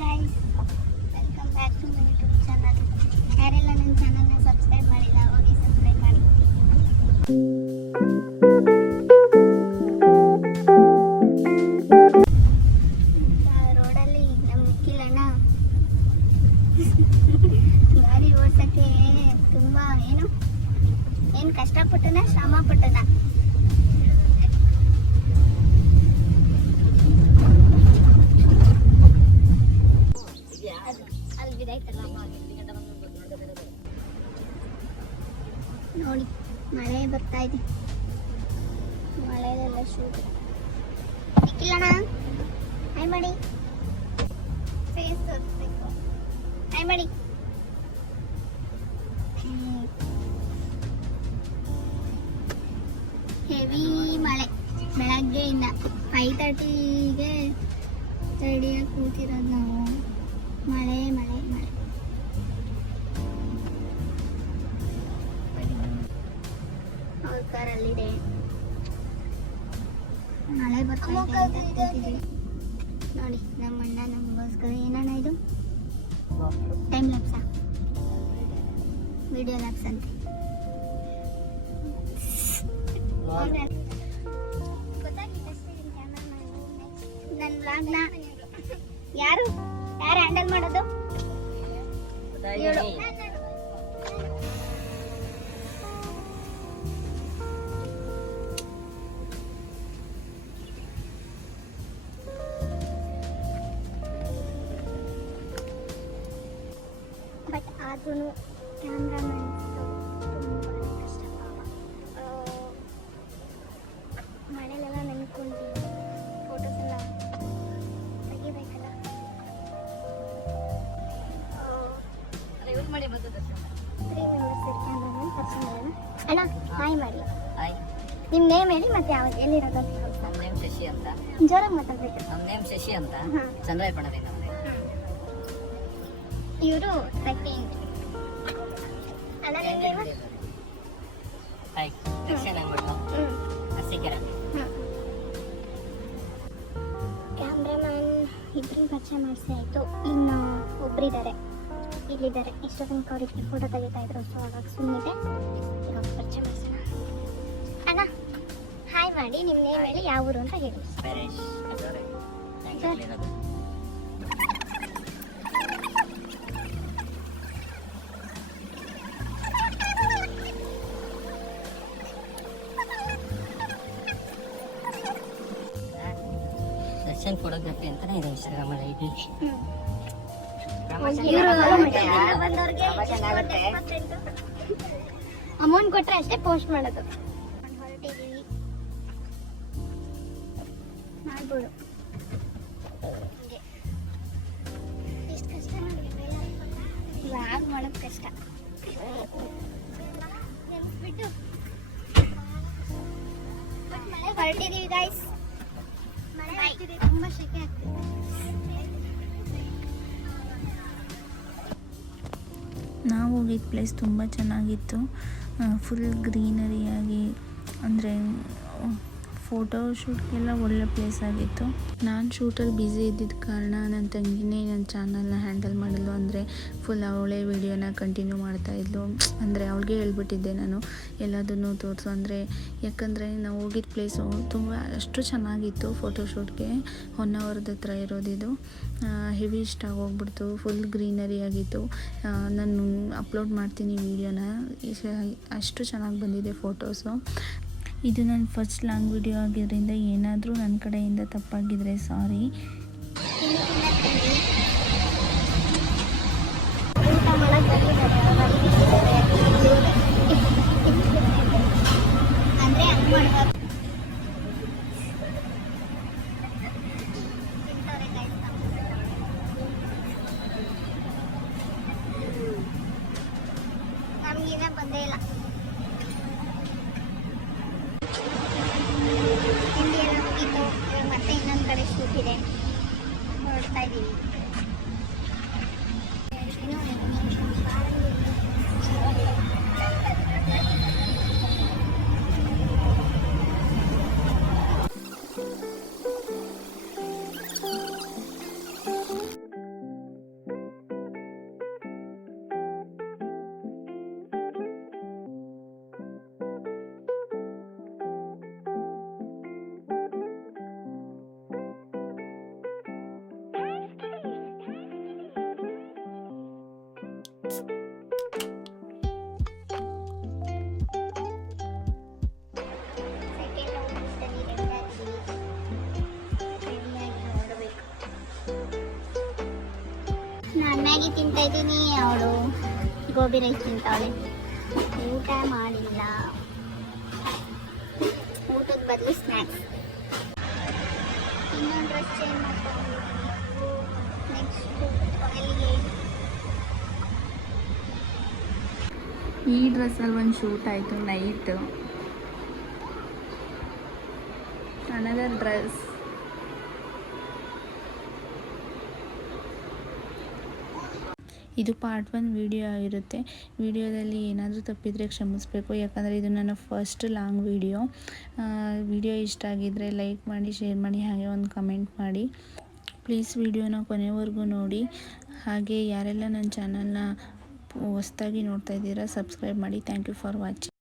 Hi guys, welcome back to my YouTube channel. ಯಾರೆಲ್ಲ ನನ್ನ ಚಾನಲ್ನ ಸಬ್ಸ್ಕ್ರೈಬ್ ಮಾಡಿಲ್ಲ ಹೋಗಿ ಸಬ್ಸ್ಕ್ರೈಬ್ ಮಾಡಿ. ರೋಡಲ್ಲಿ ನಮ್ಮ ನಿಖಿಲಣ್ಣ ಗಾಡಿ ಓಡ್ಸೋಕ್ಕೆ ತುಂಬ ಏನು ಕಷ್ಟಪಟ್ಟನ ಶ್ರಮ ಪಟ್ಟನ. ನೋಡಿ ಮಳೆ ಬರ್ತಾ ಇದೆ, ಮಳೆಯಲ್ಲೆಲ್ಲ ಶೂಟ್. ನಿಖಿಲಣ್ಣ ಹಾಯ್ ಮಾಡಿ, ಫೇಸ್ ತೋರಿಸ್ಬೇಕು, ಹಾಯ್ ಮಾಡಿ. ಹೆವಿ ಮಳೆ ಬೆಳಗ್ಗೆಯಿಂದ 5:30ಗೆ ರೆಡಿಯಾಗಿ ಕೂತಿರೋದು ನಾವು. ಮಳೆ ಮಳೆ ಮಳೆ. ಅವ್ರ ಕಾರಲ್ಲಿದೆ, ಮಳೆ ಬರ್ತಾ ಇದೆ. ನೋಡಿ ನಮ್ಮ ಅಣ್ಣ ನಮಗೋಸ್ಕರ ಏನಣ್ಣ ಇದು ಟೈಮ್ ಲ್ಯಾಪ್ಸಾ, ವಿಡಿಯೋ ಲ್ಯಾಪ್ಸ್ ಅಂತೆ. ನನ್ನ ವ್ಲಾಗ್ನ ಯಾರು ಹ್ಯಾಂಡಲ್ ಮಾಡೋದು? ಬಟ್ ಆದ್ರೂ ಕ್ಯಾಮ್ರಾಮನ್ ತುಂಬ ಕಷ್ಟ ಪಾಪ. ಮಳೆಲೆಲ್ಲ ನೆನ್ಕೊಂಡು ಫೋಟೋಸ್ ಎಲ್ಲ ತೆಗಿಬೇಕಲ್ಲ. 3 ಮೆಂಬರ್ಸ್ ಇರ್ತಾರೆ ಕ್ಯಾಮ್ರಾಮನ್ ಪರ್ಸನಲ್. ಅಣ್ಣ ಹಾಯ್ ಮಾಡಿ. ನಿಮ್ಮ ನೇಮ್ ಹೇಳಿ ಮತ್ತೆ ಯಾವಾಗ ಎಲ್ಲಿರೋದು ಅಂತ. ನಮ್ಮ ನೇಮ್ ಶಶಿ ಅಂತ. ಜೋರಾಗಿ ಮಾತಾಡ್ಬೇಕು. ನಮ್ಮ ನೇಮ್ ಶಶಿ ಅಂತ, ಚಂದ್ರಾಯಪಟ್ಟಣದಿಂದ. ಇವರು ಸೆಕೆಂಡ್. ಅಣ್ಣ ನಿಮ್ಮ ನೇಮ್? ಹಾಯ್ ದರ್ಶನ್ ಆಗ್ಬಿಟ್ಟು ಅಸಿಕೆರೆ. ಕ್ಯಾಮ್ರಾಮನ್ ಇಬ್ಬರನ್ನ ಪರಿಚಯ ಮಾಡಿಸಿ ಆಯಿತು. ಇನ್ನು ಒಬ್ಬರಿದ್ದಾರೆ, ಇಲ್ಲಿದ್ದಾರೆ. ಇಷ್ಟು ತನಕ ಅವರಿಗೆ ಫೋಟೋ ತೆಗಿತಾ ಇದ್ರು, ಸೊ ಅವಾಗ ಸುಮ್ಮನಿದೆ. ಇವಾಗ ಪರಿಚಯ ಮಾಡಿಸೋಣ. ಅಣ್ಣ ಹಾಯ್ ಮಾಡಿ, ನಿಮ್ಮ ನೇಮ್ ಹೇಳಿ, ಯಾವ ಊರು ಅಂತ ಹೇಳಿ. ಪರೇಶ್ ಅದೋರೆ ಇರೋದು. ದರ್ಶನ್ ಫೋಟೋಗ್ರಫಿ ಅಂತಾನೆ ಇದೆ ಇನ್ಸ್ಟಾಗ್ರಾಮ್ ಅಲ್ಲಿ ಐಡಿ. ಅಮೌಂಟ್ ಕೊಟ್ರೆ ಅಷ್ಟೇ ಪೋಸ್ಟ್ ಮಾಡೋದು. ಹೊರಟಿದ್ದೀವಿ, ಮಾಡ್ಬೋದು. ಎಷ್ಟು ಕಷ್ಟ ನೋಡಿ, ವ್ಲಾಗ್ ಮಾಡೋದು ಕಷ್ಟ. ನೆನ್ಸ್ಬಿಟ್ಟು ಮಳೆ ಹೊರಟಿದ್ದೀವಿ ಗಾಯ್ಸ್. ಮಳೆ ಆಗ್ತಿದೆ, ತುಂಬ ಶೆಕೆ ಆಗ್ತಿದೆ. ನಾವು ಹೋಗಿದ್ದ ಪ್ಲೇಸ್ ತುಂಬ ಚೆನ್ನಾಗಿತ್ತು. ಫುಲ್ ಗ್ರೀನರಿಯಾಗಿ, ಅಂದರೆ ಫೋಟೋ ಶೂಟ್ಗೆಲ್ಲ ಒಳ್ಳೆ ಪ್ಲೇಸ್ ಆಗಿತ್ತು. ನಾನು ಶೂಟಲ್ಲಿ ಬ್ಯುಸಿ ಇದ್ದಿದ್ದ ಕಾರಣ ನನ್ನ ತಂಗಿನೇ ನನ್ನ ಚಾನಲ್ನ ಹ್ಯಾಂಡಲ್ ಮಾಡಿದ್ಲು. ಅಂದರೆ ಫುಲ್ ಅವಳೇ ವೀಡಿಯೋನ ಕಂಟಿನ್ಯೂ ಮಾಡ್ತಾಯಿದ್ಲು. ಅಂದರೆ ಅವಳಿಗೆ ಹೇಳ್ಬಿಟ್ಟಿದ್ದೆ ನಾನು ಎಲ್ಲದನ್ನು ತೋರಿಸು ಅಂದರೆ, ಯಾಕಂದರೆ ನಾವು ಹೋಗಿದ್ದ ಪ್ಲೇಸು ತುಂಬ ಅಷ್ಟು ಚೆನ್ನಾಗಿತ್ತು. ಫೋಟೋಶೂಟ್ಗೆ ಹೊನ್ನಾವರದ ಹತ್ರ ಇರೋದಿದು. ಹೆವಿ ಇಷ್ಟ ಆಗೋಗ್ಬಿಡ್ತು. ಫುಲ್ ಗ್ರೀನರಿ ಆಗಿತ್ತು. ನಾನು ಅಪ್ಲೋಡ್ ಮಾಡ್ತೀನಿ ವೀಡಿಯೋನ. ಅಷ್ಟು ಚೆನ್ನಾಗಿ ಬಂದಿದೆ ಫೋಟೋಸು. ಇದು ನನ್ನ ಫಸ್ಟ್ ಲಾಂಗ್ ವಿಡಿಯೋ ಆಗಿದ್ದರಿಂದ ಏನಾದರೂ ನನ್ನ ಕಡೆಯಿಂದ ತಪ್ಪಾಗಿದ್ದರೆ ಸಾರಿ. ನಮಗೀಗ ಬಂದೇ ಇಲ್ಲ. ತಿಂಡಿ ಎಲ್ಲ ಮುಗೀತು. ಮತ್ತೆ ಇನ್ನೊಂದು ಕಡೆ ಶೂಟ್ ಇದೆ, ಹೊರಡ್ತಾ ಇದ್ದೀವಿ. ಮ್ಯಾಗಿ ತಿಂತಾ ಇದ್ದೀನಿ, ಅವಳು ಗೋಬಿ ರೈಸ್ ತಿಂತಾವಳೆ. ಊಟ ಮಾಡಿಲ್ಲ, ಊಟದ ಬದಲು ಸ್ನ್ಯಾಕ್ಸ್. ಇನ್ನೊಂದು ಡ್ರೆಸ್ ಚೇಂಜ್ ಮಾಡ್ಕೊಂಡು ನೆಕ್ಸ್ಟ್ ಅಲ್ಲಿಗೆ. ಈ ಡ್ರೆಸ್ಸಲ್ಲಿ ಒಂದು ಶೂಟ್ ಆಯಿತು ನೈಟು. Another dress. ಇದು ಪಾರ್ಟ್ 1 ವಿಡಿಯೋ ಆಗಿರುತ್ತೆ. ವಿಡಿಯೋದಲ್ಲಿ ಏನಾದರೂ ತಪ್ಪಿದರೆ ಕ್ಷಮಿಸಬೇಕು, ಯಾಕಂದರೆ ಇದು ನನ್ನ ಫಸ್ಟ್ ಲಾಂಗ್ ವಿಡಿಯೋ ಇಷ್ಟ ಆಗಿದ್ದರೆ ಲೈಕ್ ಮಾಡಿ, ಶೇರ್ ಮಾಡಿ, ಹಾಗೆ ಒಂದು ಕಮೆಂಟ್ ಮಾಡಿ. ಪ್ಲೀಸ್ ವಿಡಿಯೋನ ಕೊನೆವರೆಗೂ ನೋಡಿ. ಹಾಗೆ ಯಾರೆಲ್ಲ ನನ್ನ ಚಾನಲ್ನ ಹೊಸದಾಗಿ ನೋಡ್ತಾ ಇದ್ದೀರಾ ಸಬ್ಸ್ಕ್ರೈಬ್ ಮಾಡಿ. Thank you for watching.